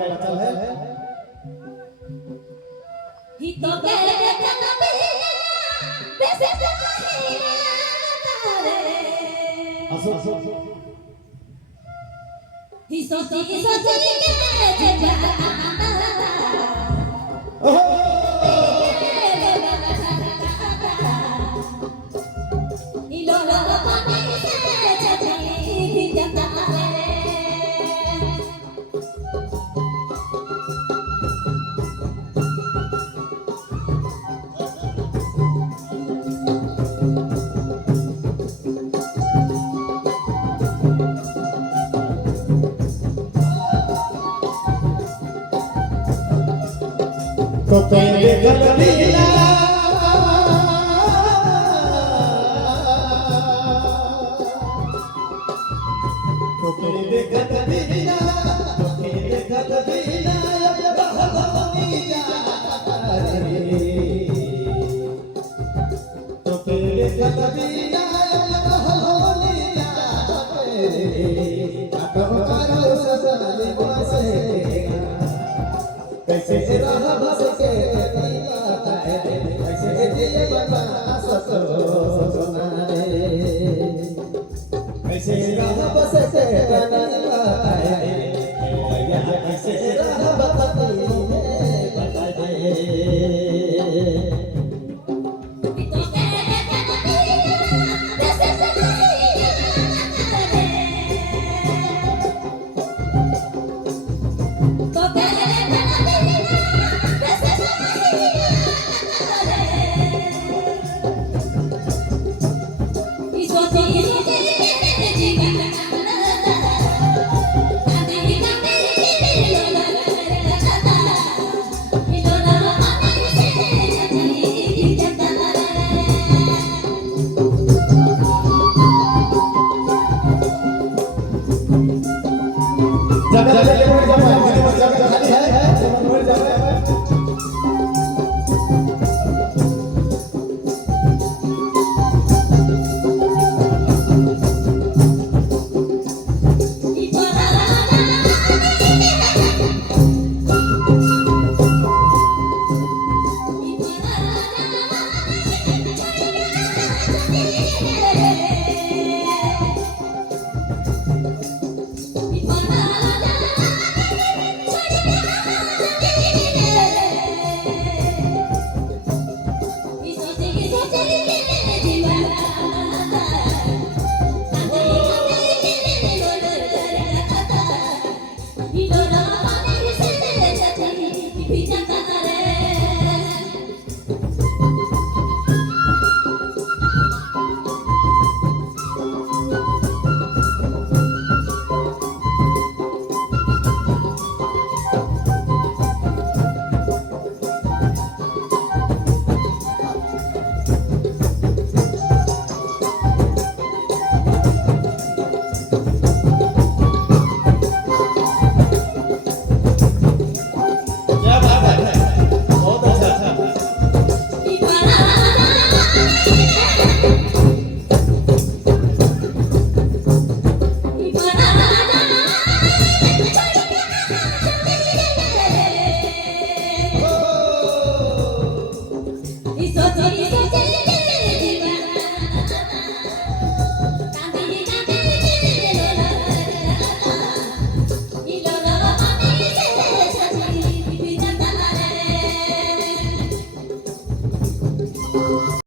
काय बचल है ही तो कहते कभी बेसे असो असो ही सोची के तो तेरे गलबीला तो तेरे गलबीला तो तेरे गलबीला या बहलोनी जा रे तो तेरे गलबीला या बहलोनी जा रे काटो करो ससले बसे कैसे रहा बस के कैसे दिए बता ससुर सुना रे कैसे रहा बस के